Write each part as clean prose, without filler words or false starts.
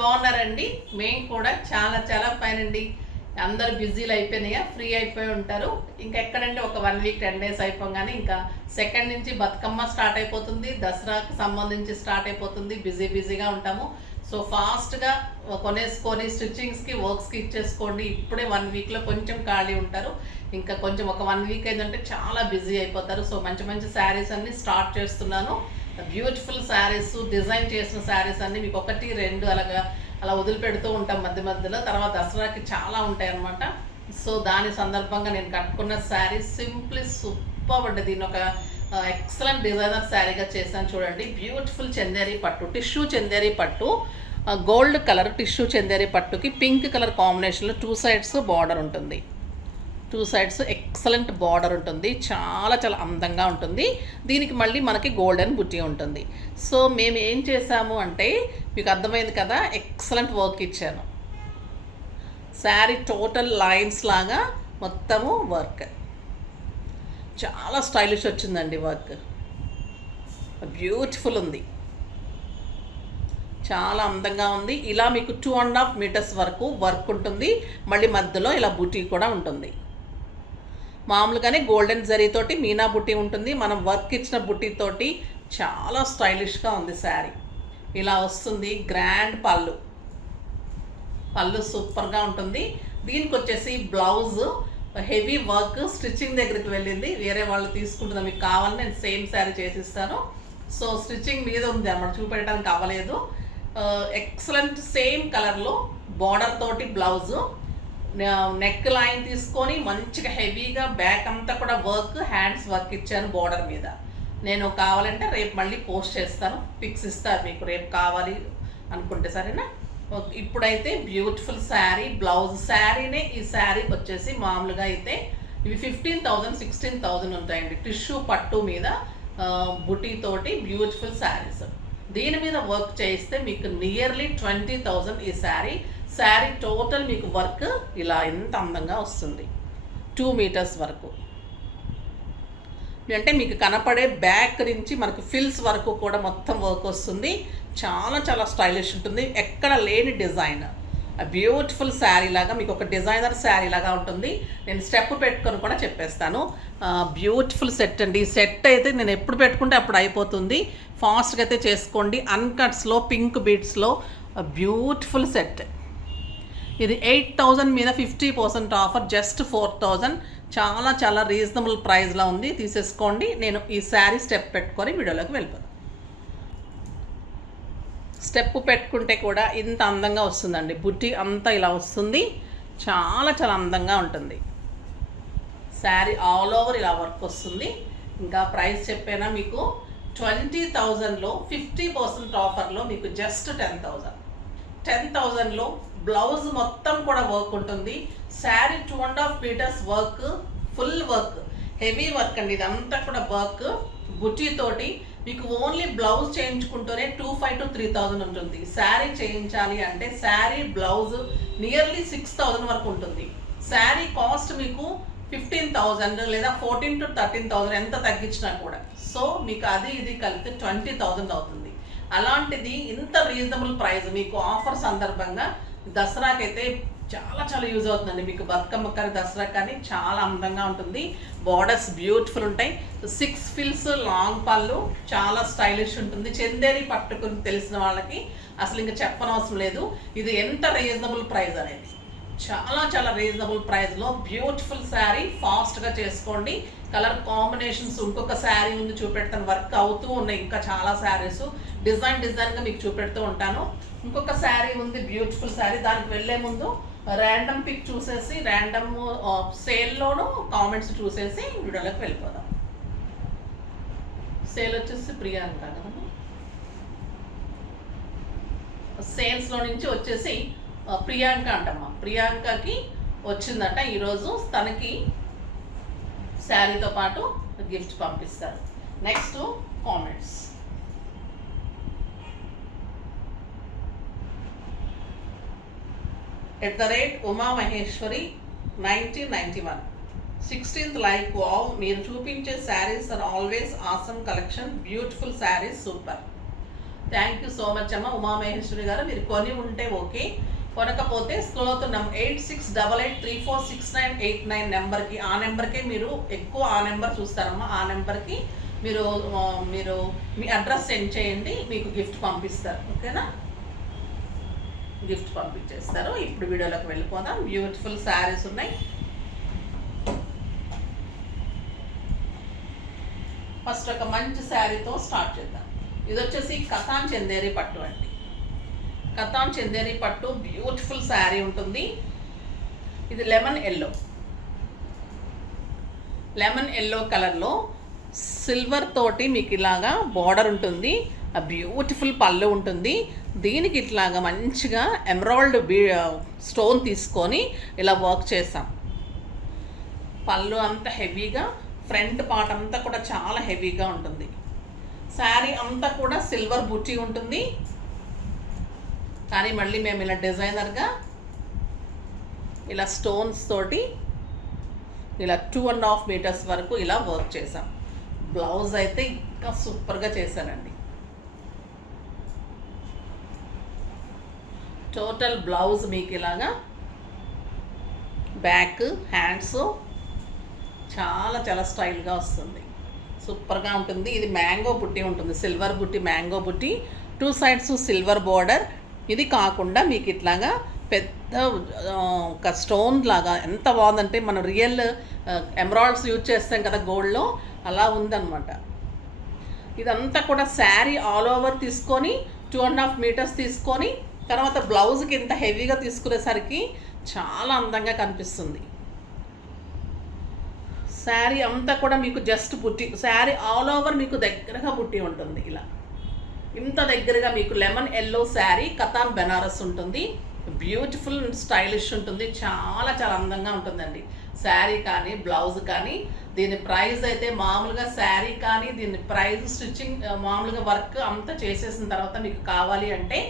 బాగున్నారండి? మేము కూడా చాలా చాలా ఫైన్ అండి. అందరు బిజీలు అయిపోయినాయా, ఫ్రీ అయిపోయి ఉంటారు. ఇంకా ఎక్కడంటే ఒక 1 వీక్ 10 డేస్ అయిపోగానే ఇంకా సెకండ్ నుంచి బతుకమ్మ స్టార్ట్ అయిపోతుంది, దసరాకి సంబంధించి స్టార్ట్ అయిపోతుంది. బిజీగా ఉంటాము. సో ఫాస్ట్గా కొనేసుకొని స్టిచ్చింగ్స్కి వర్క్స్కి ఇచ్చేసుకోండి. ఇప్పుడే 1 వీక్లో కొంచెం ఖాళీ ఉంటారు. ఇంకా కొంచెం ఒక 1 వీక్ ఏంటంటే చాలా బిజీ అయిపోతారు. సో మంచి మంచి శారీస్ అన్నీ స్టార్ట్ చేస్తున్నాను. బ్యూటిఫుల్ శారీస్, డిజైన్ చేసిన శారీస్ అన్నీ మీకు 1, 2 అలా వదిలిపెడుతూ ఉంటాం మధ్యలో. తర్వాత దసరాకి చాలా ఉంటాయి అన్నమాట. సో దాని సందర్భంగా నేను కట్టుకున్న శారీ సింప్లీ సూపర్ ఉంటుంది. దీని ఒక ఎక్సలెంట్ డిజైనర్ శారీగా చేశాను చూడండి. బ్యూటిఫుల్ చందేరి పట్టు, టిష్యూ చందేరి పట్టు, గోల్డ్ కలర్ టిష్యూ చందేరి పట్టుకి పింక్ కలర్ కాంబినేషన్లో 2 సైడ్స్ బార్డర్ ఉంటుంది. 2 సైడ్స్ ఎక్సలెంట్ బార్డర్ ఉంటుంది. చాలా చాలా అందంగా ఉంటుంది. దీనికి మళ్ళీ మనకి గోల్డెన్ బుట్టి ఉంటుంది. సో మేము ఏం చేసాము అంటే మీకు అర్థమైంది కదా, ఎక్సలెంట్ వర్క్ ఇచ్చాను. శారీ టోటల్ లైన్స్ లాగా మొత్తము వర్క్ చాలా స్టైలిష్ వచ్చిందండి. వర్క్ బ్యూటిఫుల్ ఉంది, చాలా అందంగా ఉంది. ఇలా మీకు 2.5 మీటర్స్ వరకు వర్క్ ఉంటుంది. మళ్ళీ మధ్యలో ఇలా బుటీ కూడా ఉంటుంది. మామూలుగానే గోల్డెన్ జరీతోటి మీనా బుట్టి ఉంటుంది. మనం వర్క్ ఇచ్చిన బుట్టితోటి చాలా స్టైలిష్గా ఉంది శారీ. ఇలా వస్తుంది. గ్రాండ్ పళ్ళు సూపర్గా ఉంటుంది. దీనికి వచ్చేసి బ్లౌజ్ హెవీ వర్క్ స్టిచ్చింగ్ దగ్గరికి వెళ్ళింది. వేరే వాళ్ళు తీసుకుంటున్నా, మీకు కావాలని నేను సేమ్ శారీ చేసిస్తాను. సో స్టిచ్చింగ్ మీద ఉంది అన్నమాట, చూపెట్టడానికి అవ్వలేదు. ఎక్సలెంట్ సేమ్ కలర్లో బార్డర్ తోటి బ్లౌజు, నెక్ లైన్ తీసుకొని మంచిగా హెవీగా బ్యాక్ అంతా కూడా వర్క్, హ్యాండ్స్ వర్క్ ఇచ్చాను బార్డర్ మీద. నేను కావాలంటే రేపు మళ్ళీ పోస్ట్ చేస్తాను, పిక్స్ ఇస్తాను మీకు రేపు కావాలి అనుకుంటే, సరేనా? ఇప్పుడైతే బ్యూటిఫుల్ శారీ, బ్లౌజ్ శారీనే. ఈ శారీ వచ్చేసి మామూలుగా అయితే ఇవి 15,000 16,000 ఉంటాయండి. టిష్యూ పట్టు మీద బుటీతోటి బ్యూటిఫుల్ శారీస్. దీని మీద వర్క్ చేస్తే మీకు నియర్లీ 20,000 ఈ శారీ టోటల్ మీకు వర్క్ ఇలా ఎంత అందంగా వస్తుంది. 2 మీటర్స్ వరకు అంటే మీకు కనపడే బ్యాక్ నుంచి మనకు ఫిల్స్ వరకు కూడా మొత్తం వర్క్ వస్తుంది. చాలా చాలా స్టైలిష్ ఉంటుంది. ఎక్కడ లేని డిజైన్, బ్యూటిఫుల్ శారీ లాగా మీకు ఒక డిజైనర్ శారీ లాగా ఉంటుంది. నేను స్టెప్ పెట్టుకొని కూడా చెప్పేస్తాను. బ్యూటిఫుల్ సెట్ అండి. ఈ సెట్ అయితే నేను ఎప్పుడు పెట్టుకుంటే అప్పుడు అయిపోతుంది. ఫాస్ట్గా అయితే చేసుకోండి. అన్కట్స్లో పింక్ బీడ్స్లో బ్యూటిఫుల్ సెట్. ఇది 8,000 మీద 50% ఆఫర్, జస్ట్ 4,000. చాలా చాలా రీజనబుల్ ప్రైస్లో ఉంది, తీసేసుకోండి. నేను ఈ శారీ స్టెప్ పెట్టుకొని వీడియోలోకి వెళ్ళిపోతాను. స్టెప్ పెట్టుకుంటే కూడా ఇంత అందంగా వస్తుందండి. బుట్టి అంతా ఇలా వస్తుంది. చాలా చాలా అందంగా ఉంటుంది. శారీ ఆల్ ఓవర్ ఇలా వర్క్ వస్తుంది. ఇంకా ప్రైస్ చెప్పేనా మీకు, 20,000లో 50% ఆఫర్లో మీకు జస్ట్ 10,000లో బ్లౌజ్ మొత్తం కూడా వర్క్ ఉంటుంది. Sari 2.5 meters work, full work, heavy work అండి. ఇదంతా కూడా వర్క్ బుట్టీతోటి మీకు ఓన్లీ బ్లౌజ్ చేయించుకుంటూనే 2,500 to 3,000 ఉంటుంది. శారీ చేయించాలి అంటే శారీ బ్లౌజ్ నియర్లీ 6,000 వరకు ఉంటుంది. శారీ కాస్ట్ మీకు 15,000 లేదా 14,000 to 13,000 ఎంత తగ్గించినా కూడా. సో మీకు అది ఇది కలిపితే 20,000 అవుతుంది. అలాంటిది ఇంత రీజనబుల్ ప్రైస్ మీకు ఆఫర్ సందర్భంగా దసరాకైతే చాలా చాలా యూజ్ అవుతుందండి. మీకు బతుకమ్మ కానీ దసరా కానీ చాలా అందంగా ఉంటుంది. బార్డర్స్ బ్యూటిఫుల్ ఉంటాయి. 6 ఫిల్స్ లాంగ్ పళ్ళు, చాలా స్టైలిష్ ఉంటుంది. చందేరి పట్టుకుని తెలిసిన వాళ్ళకి అసలు ఇంకా చెప్పనవసరం లేదు ఇది ఎంత రీజనబుల్ ప్రైస్ అనేది. చాలా చాలా రీజనబుల్ ప్రైస్లో బ్యూటిఫుల్ శారీ. ఫాస్ట్గా చేసుకోండి. కలర్ కాంబినేషన్స్ ఇంకొక శారీ ఉంది చూపెడతాను, వర్క్ అవుతూ ఉన్నాయి. ఇంకా చాలా శారీస్ డిజైన్గా మీకు చూపెడుతూ ఉంటాను. ఇంకొక శారీ ఉంది బ్యూటిఫుల్ శారీ. దానికి వెళ్ళే ముందు ర్యాండమ్ పిక్ చూసేసి, ర్యాండమ్ సేల్లోనూ కామెంట్స్ చూసేసి వీడియోలోకి వెళ్ళిపోదాం. సేల్ వచ్చేసి ప్రియాంక కదా, సేల్స్లో నుంచి వచ్చేసి ప్రియాంక అంటమ్మా. ప్రియాంకకి వచ్చిందట ఈరోజు. తనకి శారీతో పాటు గిఫ్ట్ పంపిస్తారు. Next comments. @Uma Maheshwari 1991 16th like, wow, మీరు చూపించే saris are always awesome collection, beautiful saris, super. Thank you so much అమ్మ ఉమామహేశ్వరి గారు. మీరు కొని ఉంటే ఓకే, కొనకపోతే స్క్రోల్ 8688346989 నెంబర్కి, ఆ నెంబర్కే మీరు ఎక్కువ ఆ నెంబర్ చూస్తారమ్మా. ఆ నెంబర్కి మీరు మీరు మీ అడ్రస్ సెండ్ చేయండి, మీకు గిఫ్ట్ పంపిస్తారు. ఓకేనా, గిఫ్ట్ పంపించేస్తారు. ఇప్పుడు వీడియోలోకి వెళ్ళిపోదాం. బ్యూటిఫుల్ శారీస్ ఉన్నాయి. ఫస్ట్ ఒక మంచి శారీతో స్టార్ట్ చేద్దాం. ఇది వచ్చేసి కథాన్ చందేరి పట్టు అండి. కథాన్ చందేరి పట్టు బ్యూటిఫుల్ శారీ ఉంటుంది. ఇది లెమన్ ఎల్లో కలర్లో సిల్వర్ తోటి మీకు ఇలాగా బార్డర్ ఉంటుంది. ఆ బ్యూటిఫుల్ పళ్ళు ఉంటుంది. దీనికి ఇట్లాగా మంచిగా ఎమరాల్డ్ స్టోన్ తీసుకొని ఇలా వర్క్ చేసాం. పళ్ళు అంతా హెవీగా, ఫ్రంట్ పార్ట్ అంతా కూడా చాలా హెవీగా ఉంటుంది. శారీ అంతా కూడా సిల్వర్ బుట్టి ఉంటుంది. కానీ మళ్ళీ మేము ఇలా డిజైనర్గా ఇలా స్టోన్స్ తోటి ఇలా 2.5 మీటర్స్ వరకు ఇలా వర్క్ చేసాం. బ్లౌజ్ అయితే ఇంకా సూపర్గా చేశానండి. టోటల్ బ్లౌజ్ మీకు ఇలాగా బ్యాక్, హ్యాండ్స్ చాలా చాలా స్టైల్గా వస్తుంది. సూపర్గా ఉంటుంది. ఇది మ్యాంగో బుట్టి ఉంటుంది, సిల్వర్ బుట్టి, మ్యాంగో బుట్టి, 2 సైడ్స్ సిల్వర్ బార్డర్. ఇది కాకుండా మీకు ఇట్లాగా పెద్ద ఒక స్టోన్ లాగా ఎంత బాగుందంటే, మనం రియల్ ఎమరాల్డ్స్ యూజ్ చేస్తాం కదా గోల్డ్లో, అలా ఉందన్నమాట. ఇదంతా కూడా శారీ ఆల్ ఓవర్ తీసుకొని 2.5 మీటర్స్ తీసుకొని తర్వాత బ్లౌజ్కి ఇంత హెవీగా తీసుకునేసరికి చాలా అందంగా కనిపిస్తుంది. శారీ అంతా కూడా మీకు జస్ట్ బుట్టి, శారీ ఆల్ ఓవర్ మీకు దగ్గరగా బుట్టి ఉంటుంది. ఇలా ఇంత దగ్గరగా మీకు లెమన్ ఎల్లో శారీ, కథాన్ బెనారస్ ఉంటుంది. బ్యూటిఫుల్ స్టైలిష్ ఉంటుంది. చాలా చాలా అందంగా ఉంటుందండి శారీ కానీ బ్లౌజ్ కానీ. దీని ప్రైస్ అయితే మామూలుగా శారీ కానీ దీని ప్రైస్ స్టిచ్చింగ్ మామూలుగా వర్క్ అంతా చేసేసిన తర్వాత మీకు కావాలి అంటే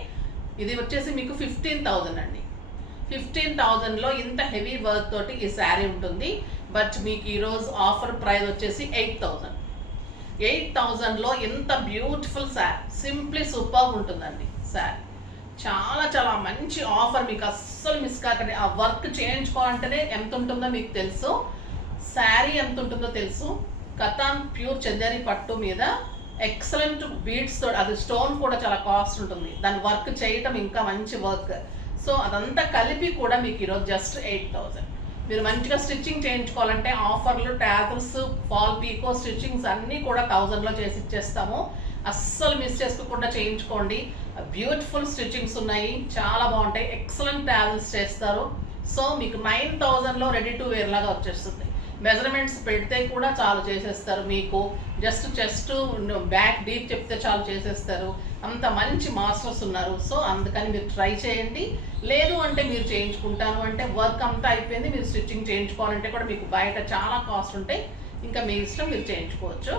ఇది వచ్చేసి మీకు 15,000 అండి. 15,000లో ఇంత హెవీ వర్క్ తోటి ఈ శారీ ఉంటుంది. బట్ మీకు ఈరోజు ఆఫర్ ప్రైస్ వచ్చేసి 8,000. 8,000లో ఇంత బ్యూటిఫుల్ శారీ, సింప్లీ సూపర్ ఉంటుందండి శారీ. చాలా చాలా మంచి ఆఫర్, మీకు అస్సలు మిస్ కాకండి. ఆ వర్క్ చేయించుకోవాలంటేనే ఎంత ఉంటుందో మీకు తెలుసు, శారీ ఎంత ఉంటుందో తెలుసు. కథాన్ ప్యూర్ చందేరి పట్టు మీద ఎక్సలెంట్ బీడ్స్ తో, అది స్టోన్ కూడా చాలా కాస్ట్ ఉంటుంది, దాని వర్క్ చేయటం ఇంకా మంచి వర్క్. సో అదంతా కలిపి కూడా మీకు ఈరోజు జస్ట్ 8,000. మీరు మంచిగా స్టిచ్చింగ్ చేయించుకోవాలంటే ఆఫర్లు, ట్యాజల్స్, ఫాల్ పీకో స్టిచ్చింగ్స్ అన్నీ కూడా 1000లో చేసి ఇచ్చేస్తాము. అస్సలు మిస్ చేసుకోకుండా చేయించుకోండి. బ్యూటిఫుల్ స్టిచ్చింగ్స్ ఉన్నాయి, చాలా బాగుంటాయి. ఎక్సలెంట్ ట్యాజల్స్ చేస్తారు. సో మీకు 9,000లో రెడీ టు వేర్ లాగా వచ్చేస్తుంది. మెజర్మెంట్స్ పెడితే కూడా చాలు చేసేస్తారు. మీకు జస్ట్ చెస్ట్ బ్యాక్ డీప్ చెప్తే చాలు చేసేస్తారు. అంత మంచి మాస్టర్స్ ఉన్నారు. సో అందుకని మీరు ట్రై చేయండి. లేదు అంటే మీరు చేయించుకుంటాను అంటే వర్క్ అంతా అయిపోయింది, మీరు స్టిచ్చింగ్ చేయించుకోవాలంటే కూడా మీకు బయట చాలా కాస్ట్ ఉంటాయి. ఇంకా మీ ఇష్టం, మీరు చేయించుకోవచ్చు.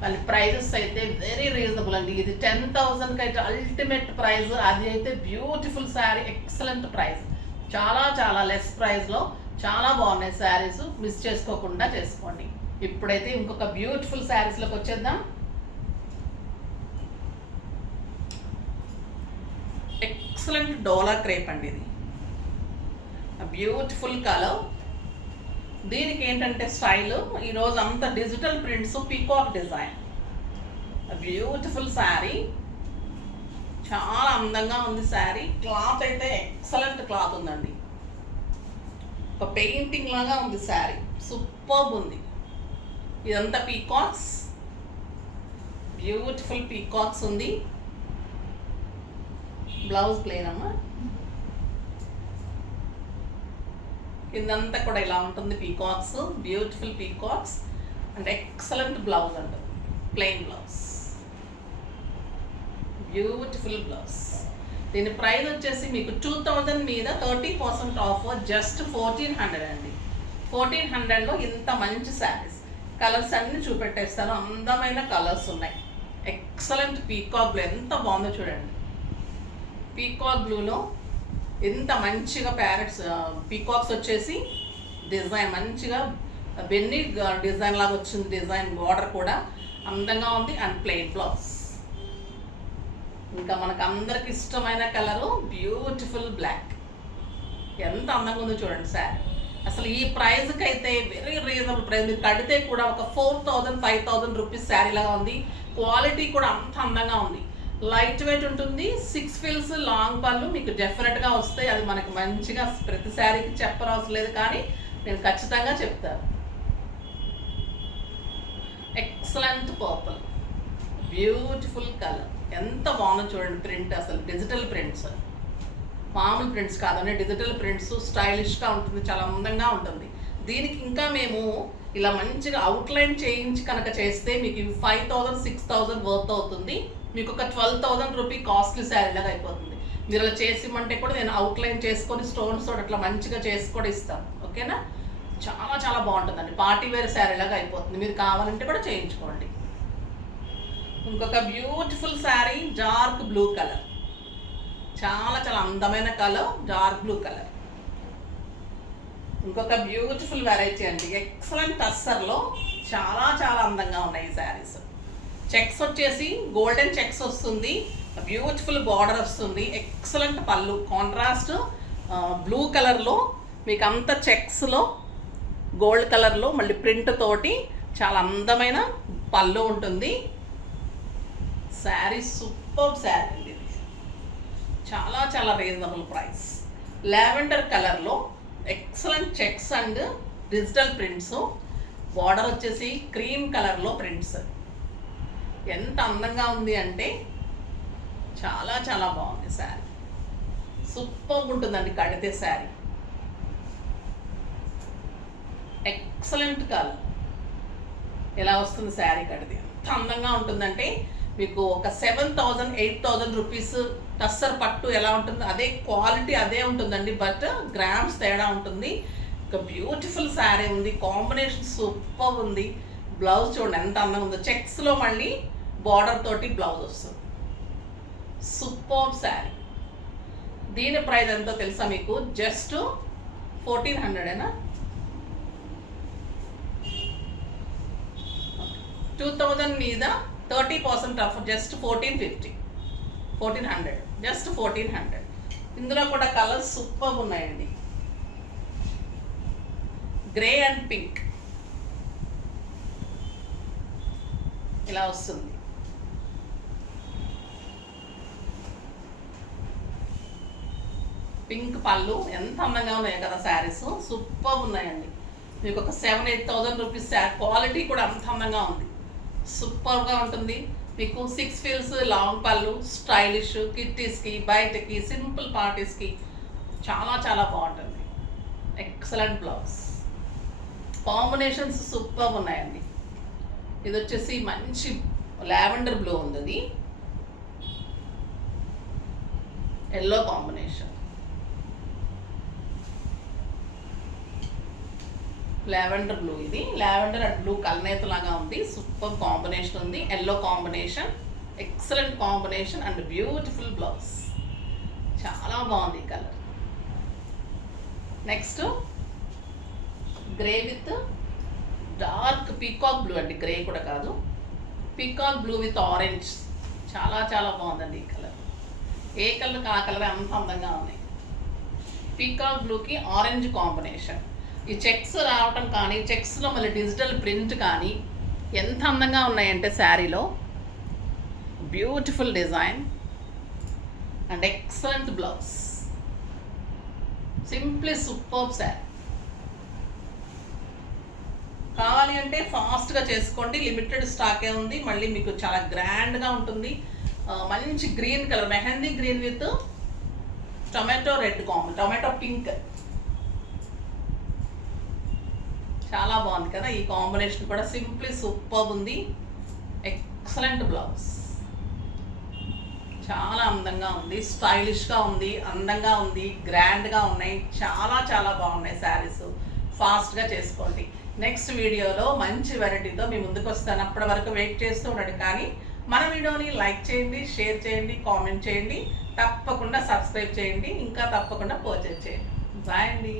కానీ ప్రైజెస్ అయితే వెరీ రీజనబుల్ అండి. ఇది 10,000కి అయితే అల్టిమేట్ ప్రైజ్. అది అయితే బ్యూటిఫుల్ శారీ, ఎక్సలెంట్ ప్రైస్. చాలా చాలా లెస్ ప్రైస్లో చాలా బాగున్నాయి శారీస్. మిస్ చేసుకోకుండా చేసుకోండి. ఇప్పుడైతే ఇంకొక బ్యూటిఫుల్ శారీస్లోకి వచ్చేద్దాం. ఎక్సలెంట్ డోలా క్రేప్ అండి. ఇది బ్యూటిఫుల్ కలర్. దీనికి ఏంటంటే స్టైల్, ఈరోజు అంతా digital prints, peacock design. Beautiful sari, చాలా అందంగా ఉంది శారీ. క్లాత్ అయితే ఎక్సలెంట్ క్లాత్ ఉందండి. ఒక పెయింటింగ్ లాగా ఉంది శారీ, సూపర్బ్ ఉంది. ఇదంతా పీకాక్స్, బ్యూటిఫుల్ పీకాక్స్ ఉంది. బ్లౌజ్ ప్లేన్ అమ్మా. కిందంతా కూడా ఇలా ఉంటుంది peacocks, beautiful peacocks and excellent blouse అంటారు, ప్లెయిన్ బ్లౌజ్, బ్యూటిఫుల్ బ్లౌజ్. దీని ప్రైస్ వచ్చేసి మీకు 2,000 మీద 30% ఆఫర్, జస్ట్ 1,400 అండి. 1,400లో ఇంత మంచి శారీస్. కలర్స్ అన్నీ చూపెట్టేస్తాను. అందమైన కలర్స్ ఉన్నాయి. ఎక్సలెంట్ పీకాక్ బ్లూ, ఎంత బాగుందో చూడండి. పీకాక్ బ్లూలో ఎంత మంచిగా ప్యారెట్స్ పీకాక్స్ వచ్చేసి డిజైన్ మంచిగా బెన్నీ డిజైన్ లాగా వచ్చింది. డిజైన్ బార్డర్ కూడా అందంగా ఉంది. అండ్ ప్లెయిన్ బ్లౌజ్, ఇంకా మనకు అందరికి ఇష్టమైన కలరు బ్యూటిఫుల్ బ్లాక్. ఎంత అందంగా ఉందో చూడండి శారీ. అసలు ఈ ప్రైస్కి అయితే వెరీ రీజనబుల్ ప్రైస్. మీరు కడితే కూడా ఒక 4000 5000 రూపీస్ శారీ లాగా ఉంది. క్వాలిటీ కూడా అంత అందంగా ఉంది. లైట్ వెయిట్ ఉంటుంది. 6 ఫిల్స్ లాంగ్ పళ్ళు మీకు డెఫినెట్గా వస్తాయి. అది మనకి మంచిగా ప్రతి శారీకి చెప్పనవసరం లేదు, కానీ నేను ఖచ్చితంగా చెప్తాను. Excellent purple, beautiful colour. ఎంత బాగుందో చూడండి ప్రింట్. అసలు డిజిటల్ ప్రింట్స్, మామూలు ప్రింట్స్ కాదండి, డిజిటల్ ప్రింట్స్. స్టైలిష్గా ఉంటుంది, చాలా అందంగా ఉంటుంది. దీనికి ఇంకా మేము ఇలా మంచిగా అవుట్లైన్ చేయించి కనుక చేస్తే మీకు 5000 6000 వర్త్ అవుతుంది. మీకు ఒక 12000 రూపీ కాస్ట్లీ శారీ లాగా అయిపోతుంది. మీరు అలా చేసిమంటే కూడా నేను అవుట్లైన్ చేసుకొని స్టోన్స్ తోటి అట్లా మంచిగా చేసి కూడా ఇస్తాను. ఓకేనా? చాలా చాలా బాగుంటుందండి. పార్టీ వేర్ శారీ లాగా అయిపోతుంది. మీరు కావాలంటే కూడా చేయించుకోండి. ఇంకొక beautiful sari, dark blue colour. చాలా చాలా అందమైన కలర్, డార్క్ బ్లూ కలర్. ఇంకొక బ్యూటిఫుల్ వెరైటీ అండి, ఎక్సలెంట్ టస్సర్లో చాలా చాలా అందంగా ఉన్నాయి ఈ శారీస్. చెక్స్ వచ్చేసి గోల్డెన్ చెక్స్ వస్తుంది, బ్యూటిఫుల్ బార్డర్ వస్తుంది, ఎక్సలెంట్ పళ్ళు. కాంట్రాస్ట్ బ్లూ కలర్లో మీకు అంత చెక్స్లో గోల్డ్ కలర్లో మళ్ళీ ప్రింట్ తోటి చాలా అందమైన పళ్ళు ఉంటుంది. శారీ సూపర్ శారీ అండి. ఇది చాలా చాలా రీజనబుల్ ప్రైస్. లావెండర్ కలర్లో excellent checks and digital prints. Border వచ్చేసి క్రీమ్ కలర్లో ప్రింట్స్. ఎంత అందంగా ఉంది అంటే చాలా చాలా బాగుంది శారీ. సూపర్ ఉంటుందండి కడితే శారీ. Excellent colour. ఎలా వస్తుంది శారీ కడితే? ఎంత అందంగా ఉంటుందంటే మీకు ఒక 7000 8000 రూపీస్ టస్సర్ పట్టు ఎలా ఉంటుందో అదే క్వాలిటీ అదే ఉంటుందండి, బట్ గ్రామ్స్ తేడా ఉంటుంది. ఒక బ్యూటిఫుల్ శారీ ఉంది, కాంబినేషన్ సూపర్ ఉంది. బ్లౌజ్ చూడండి ఎంత అందంగా ఉందో. చెక్స్లో మళ్ళీ బార్డర్ తోటి బ్లౌజ్ వస్తుంది. సూపర్ శారీ. దీని ప్రైస్ ఎంతో తెలుసా మీకు? జస్ట్ 1400 2000 మీద 30% ఆఫ్, జస్ట్ 1400 జస్ట్ 1400. ఇందులో కూడా కలర్స్ సూపర్ ఉన్నాయండి. గ్రే అండ్ పింక్ ఇలా వస్తుంది. పింక్ పళ్ళు. ఎంత అందంగా ఉన్నాయి కదా శారీస్, సూపర్ ఉన్నాయండి. మీకు ఒక 7-8,000 రూపీస్ శారీ. క్వాలిటీ కూడా అంత అందంగా ఉంది, సూపర్గా ఉంటుంది. మీకు 6 ఫీల్స్ లాంగ్ పళ్ళు, స్టైలిష్, కిట్టీస్కి, బయటకి, సింపుల్ పార్టీస్కి చాలా చాలా బాగుంటుంది. Excellent blouse. కాంబినేషన్స్ సూపర్ ఉన్నాయండి. ఇది వచ్చేసి మంచి లావెండర్ బ్లూ ఉంది, అది ఎల్లో కాంబినేషన్. లావెండర్ బ్లూ, ఇది లావెండర్ అండ్ బ్లూ కల్నేత లాగా ఉంది. సూపర్ కాంబినేషన్ ఉంది, yellow combination, excellent combination and beautiful blouse. చాలా బాగుంది ఈ colour. Next grey with dark peacock blue అండి, గ్రే కూడా కాదు, పీకాక్ బ్లూ విత్ ఆరెంజ్. చాలా చాలా బాగుందండి ఈ కలర్. ఏ కలర్కి ఆ కలర్ అంత అందంగా ఉన్నాయి. పీకాక్ బ్లూకి ఆరెంజ్ కాంబినేషన్. ఈ చెక్స్ రావటం కానీ, చెక్స్లో మళ్ళీ డిజిటల్ ప్రింట్ కానీ ఎంత అందంగా ఉన్నాయంటే శారీలో. Beautiful design and excellent blouse. Simply super sari. కావాలి అంటే ఫాస్ట్గా చేసుకోండి, లిమిటెడ్ స్టాకే ఉంది. మళ్ళీ మీకు చాలా గ్రాండ్గా ఉంటుంది. మంచి green colour, mehndi green with tomato red tomato pink. చాలా బాగుంది కదా ఈ కాంబినేషన్ కూడా. సింప్లీ సూపర్ ఉంది. Excellent blouse. చాలా అందంగా ఉంది, స్టైలిష్గా ఉంది, అందంగా ఉంది, గ్రాండ్గా ఉన్నాయి. చాలా చాలా బాగున్నాయి శారీస్. ఫాస్ట్గా చేసుకోండి. నెక్స్ట్ వీడియోలో మంచి వెరైటీతో మీ ముందుకు వస్తాను. అప్పటి వరకు వెయిట్ చేస్తూ ఉండండి. కానీ మన వీడియోని లైక్ చేయండి, షేర్ చేయండి, కామెంట్ చేయండి, తప్పకుండా సబ్స్క్రైబ్ చేయండి, ఇంకా తప్పకుండా పర్చేజ్ చేయండి. బాయ్ అండి.